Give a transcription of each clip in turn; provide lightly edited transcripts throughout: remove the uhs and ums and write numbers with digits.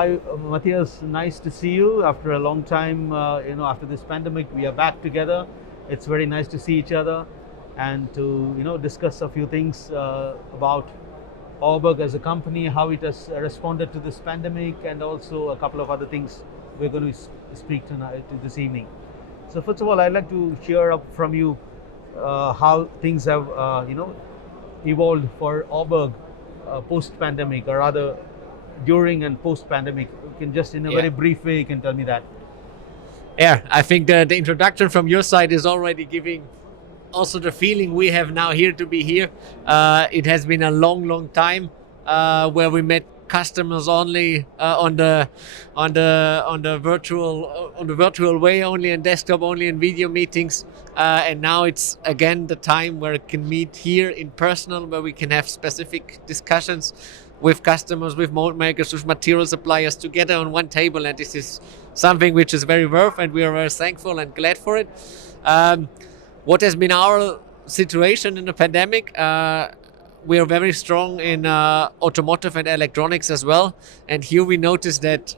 Hi, Matthias. Nice to see you after a long time. After this pandemic, we are back together. It's very nice to see each other and to discuss a few things about Arburg as a company, how it has responded to this pandemic, and also a couple of other things we're going to speak tonight this evening. So first of all, I'd like to hear up from you how things have evolved for Arburg post-pandemic, or rather during and post-pandemic. You can just in a very brief way, you can tell me that. Yeah, I think the introduction from your side is already giving also the feeling we have now here to be here. It has been a long time where we met customers only on the virtual way, only in desktop, only in video meetings, and now it's again the time where it can meet here in personal, where we can have specific discussions with customers, with mold makers, with material suppliers together on one table, and this is something which is very worth, and we are very thankful and glad for it. What has been our situation in the pandemic? We are very strong in automotive and electronics as well. And here we noticed that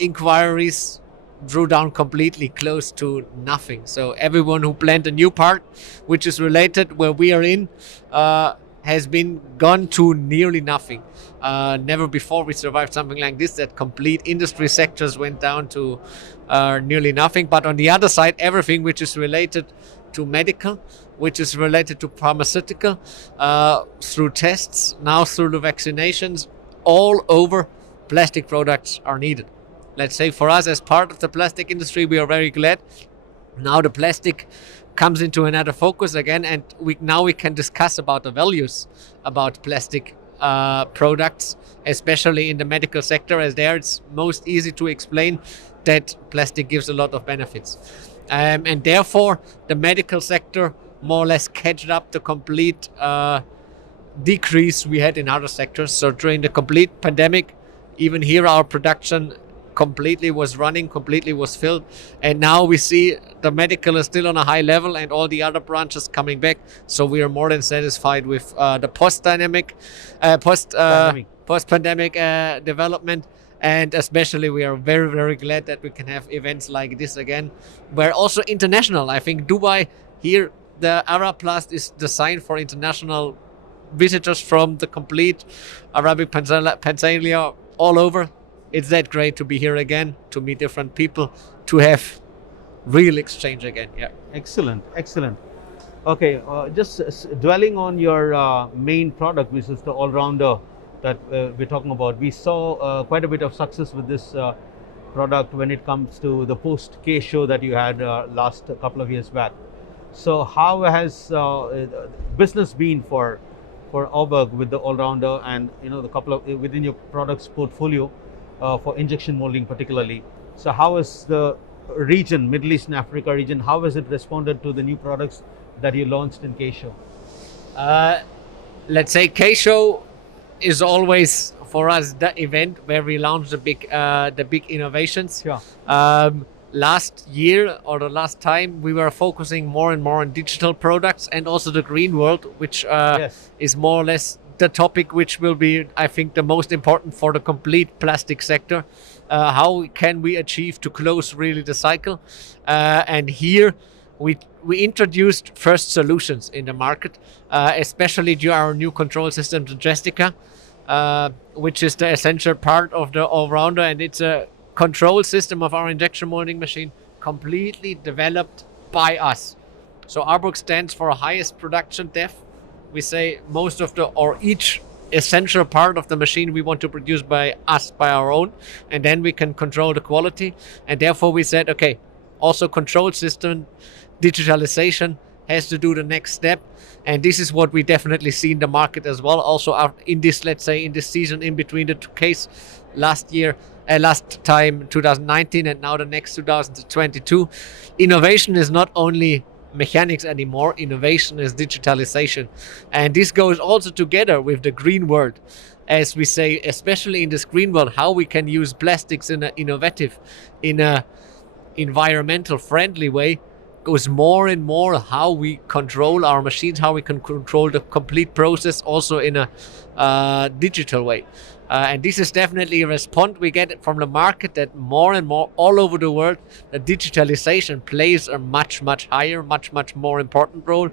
inquiries drew down completely, close to nothing. So everyone who planned a new part, which is related where we are in, has been gone to nearly nothing. Never before we survived something like this, that complete industry sectors went down to nearly nothing. But on the other side, everything which is related to medical, which is related to pharmaceutical, through tests, now through the vaccinations, all over, plastic products are needed. Let's say for us as part of the plastic industry, we are very glad. Now the plastic comes into another focus again, and now we can discuss about the values about plastic products, especially in the medical sector, as there it's most easy to explain that plastic gives a lot of benefits. And therefore, the medical sector more or less catched up the complete decrease we had in other sectors. So during the complete pandemic, even here our production completely was running, completely was filled. And now we see the medical is still on a high level and all the other branches coming back. So we are more than satisfied with the post-pandemic development. And especially we are very glad that we can have events like this again, where also international, I think Dubai here, the ArabPlast is designed for international visitors from the complete Arabic Peninsula all over. It's that great to be here again, to meet different people, to have real exchange again. Yeah. Excellent. Okay, just dwelling on your main product, which is the all-rounder that we're talking about. We saw quite a bit of success with this product when it comes to the post-K show that you had last couple of years back. So how has business been for Arburg with the all-rounder, and the couple of within your products portfolio for injection molding particularly? So how is the region, Middle East and Africa region, how has it responded to the new products that you launched in K show? Let's say K show is always for us the event where we launch the big innovations. Sure. Last year or the last time we were focusing more and more on digital products and also the green world, which Yes. is more or less the topic which will be, I think, the most important for the complete plastic sector. How can we achieve to close really the cycle? And here we introduced first solutions in the market, especially due our new control system, the Gestica, which is the essential part of the all-rounder, and it's a control system of our injection molding machine completely developed by us. So Arburg stands for highest production depth. We say most of each essential part of the machine we want to produce by us, by our own, and then we can control the quality. And therefore we said, okay, also control system digitalization has to do the next step. And this is what we definitely see in the market as well. Also in this, let's say, in this season in between the two cases, last time 2019 and now the next 2022, innovation is not only mechanics anymore. Innovation is digitalization, and this goes also together with the green world, as we say, especially in this green world, how we can use plastics in an innovative, in a environmental friendly way goes more and more how we control our machines, how we can control the complete process also in a digital way. And this is definitely a response we get from the market, that more and more all over the world, the digitalization plays a much higher, much more important role.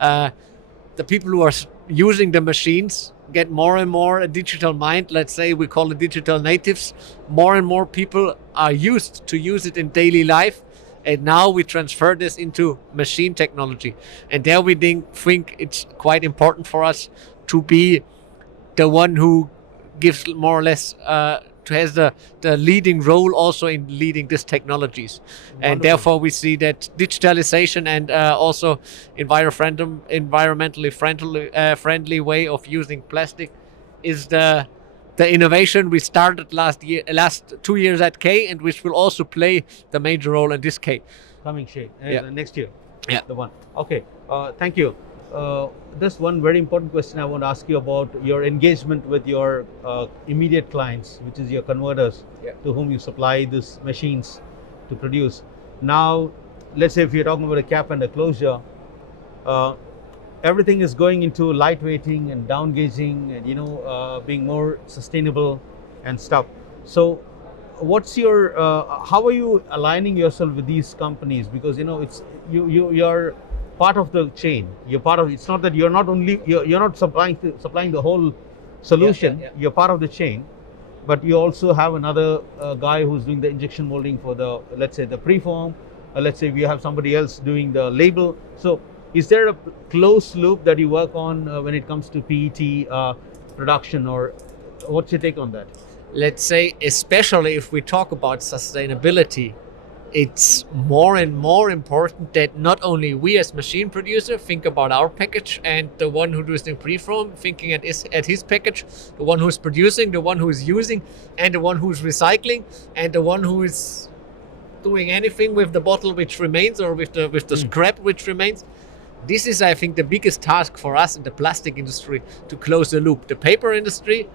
The people who are using the machines get more and more a digital mind. Let's say we call it digital natives. More and more people are used to use it in daily life. And now we transfer this into machine technology. And there we think it's quite important for us to be the one who gives more or less has the leading role also in leading these technologies. Wonderful. And therefore we see that digitalization and also environmentally friendly way of using plastic is the innovation we started last 2 years at K, and which will also play the major role in this K. Coming shape Yeah. next year. Yeah. The one. Okay. Thank you. Just one very important question I want to ask you about your engagement with your immediate clients, which is your converters, Yeah. to whom you supply these machines to produce. Now, let's say if you're talking about a cap and a closure, everything is going into lightweighting and down gauging and being more sustainable and stuff. So what's your how are you aligning yourself with these companies? Because it's you're part of the chain. You're part of, it's not that you're not only you're not supplying the whole solution. Yeah. You're part of the chain, but you also have another guy who's doing the injection molding for the, let's say, the preform. Let's say we have somebody else doing the label. So is there a closed loop that you work on when it comes to PET production, or what's your take on that? Let's say, especially if we talk about sustainability, it's more and more important that not only we as machine producer think about our package, and the one who does the preform thinking at his package, the one who's producing, the one who is using, and the one who's recycling, and the one who is doing anything with the bottle which remains, or with the scrap which remains. This is, I think, the biggest task for us in the plastic industry, to close the loop. The paper industry,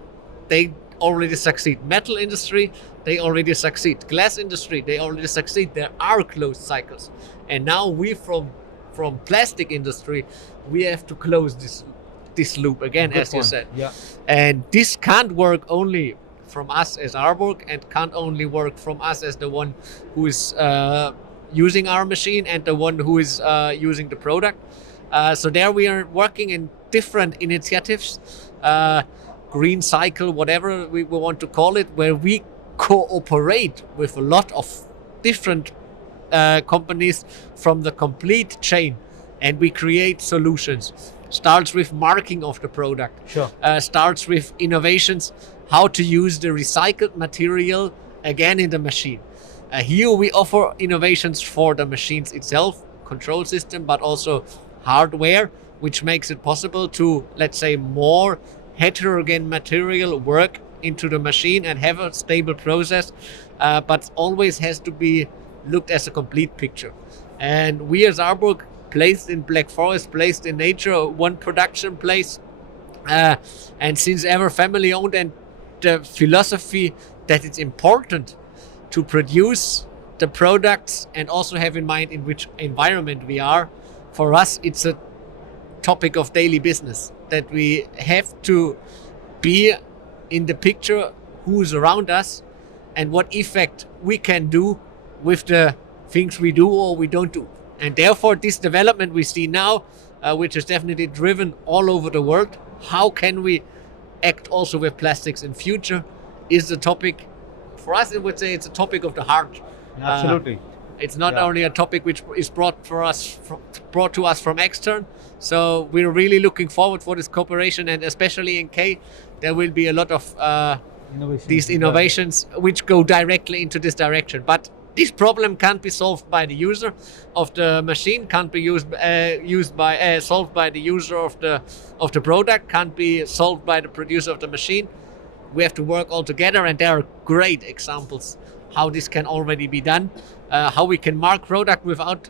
they already succeed. Metal industry, they already succeed. Glass industry, they already succeed. There are closed cycles. And now we from plastic industry, we have to close this loop again, Good as you point. said. Yeah. And this can't work only from us as Arburg, and can't only work from us as the one who is using our machine and the one who is using the product. So there we are working in different initiatives, green cycle, whatever we want to call it, where we cooperate with a lot of different companies from the complete chain, and we create solutions. Starts with marking of the product. Sure. Starts with innovations, how to use the recycled material again in the machine. Here we offer innovations for the machines itself, control system, but also hardware, which makes it possible to, let's say, more heterogeneous material work into the machine and have a stable process, but always has to be looked as a complete picture. And we as Arburg, placed in Black Forest, placed in nature, one production place, and since ever family owned, and the philosophy that it's important to produce the products and also have in mind in which environment we are. For us, it's a topic of daily business, that we have to be in the picture who's around us and what effect we can do with the things we do or we don't do. And therefore this development we see now, which is definitely driven all over the world, how can we act also with plastics in future, is the topic. For us, I would say it's a topic of the heart. Absolutely. It's not only a topic which is brought to us from extern. So we're really looking forward for this cooperation, and especially in K, there will be a lot of these innovations which go directly into this direction. But this problem can't be solved by the user of the machine, can't be solved by the user of the product, can't be solved by the producer of the machine. We have to work all together, and there are great examples how this can already be done, how we can mark product without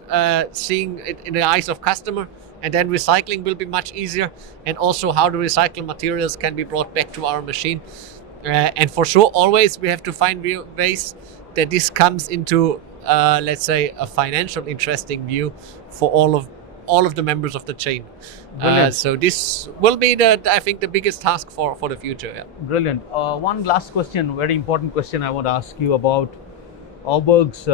seeing it in the eyes of customer, and then recycling will be much easier, and also how the recycled materials can be brought back to our machine. And for sure, always we have to find ways that this comes into let's say, a financial interesting view for all of the members of the chain. So this will be I think the biggest task for the future. Yeah. Brilliant. One last question, very important question I want to ask you about Arburg's,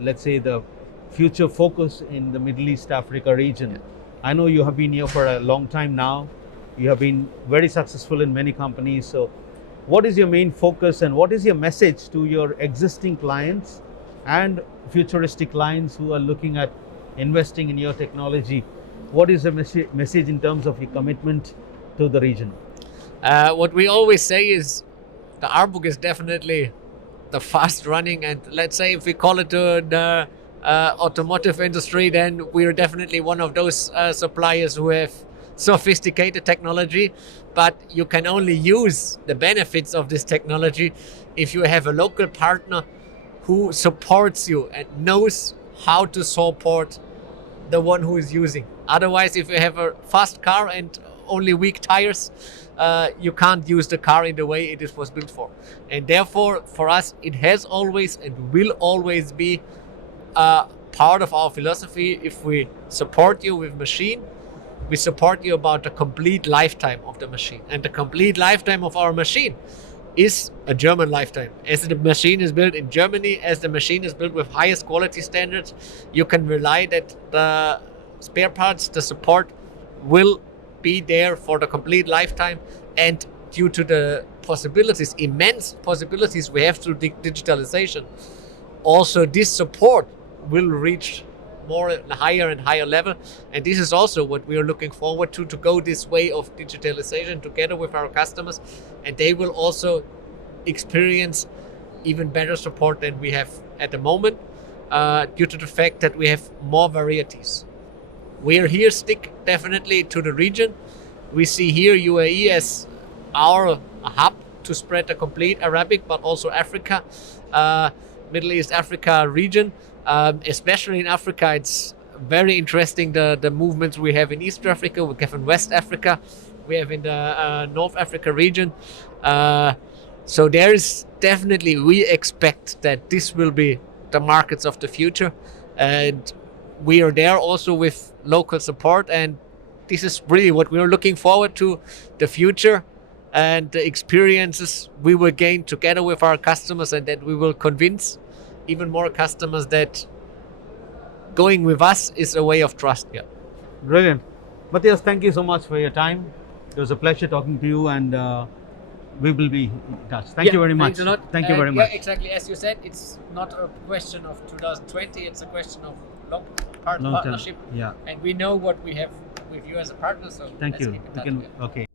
let's say, the future focus in the Middle East Africa region. Yeah. I know you have been here for a long time now. You have been very successful in many companies. So what is your main focus and what is your message to your existing clients and futuristic clients who are looking at investing in your technology? What is the message in terms of your commitment to the region? What we always say is the Arburg is definitely the fast running, and let's say if we call it the automotive industry, then we're definitely one of those suppliers who have sophisticated technology, but you can only use the benefits of this technology if you have a local partner who supports you and knows how to support the one who is using. Otherwise, if you have a fast car and only weak tires, you can't use the car in the way it was built for. And therefore, for us, it has always and will always be part of our philosophy. If we support you with machine, we support you about the complete lifetime of the machine. And the complete lifetime of our machine is a German lifetime. As the machine is built in Germany, as the machine is built with highest quality standards, you can rely that the spare parts, the support will be there for the complete lifetime. And due to the possibilities, immense possibilities we have through digitalization, also this support will reach more higher and higher level. And this is also what we are looking forward to go this way of digitalization together with our customers, and they will also experience even better support than we have at the moment, due to the fact that we have more varieties. We are here stick definitely to the region. We see here UAE as our hub to spread the complete Arabic, but also Africa, Middle East Africa region. Especially in Africa, it's very interesting the movements we have in East Africa, we have in West Africa, we have in the North Africa region. So there is definitely, we expect that this will be the markets of the future, and we are there also with local support, and this is really what we are looking forward to, the future and the experiences we will gain together with our customers, and that we will convince even more customers that going with us is a way of trust. Yeah. Brilliant. Matthias, thank you so much for your time. It was a pleasure talking to you, and we will be in touch. Thank you very much. Thanks a lot. Thank you very much. Yeah, exactly. As you said, it's not a question of 2020, it's a question of partnership. Yeah. And we know what we have with you as a partner, so Thank let's you. keep in touch. Okay.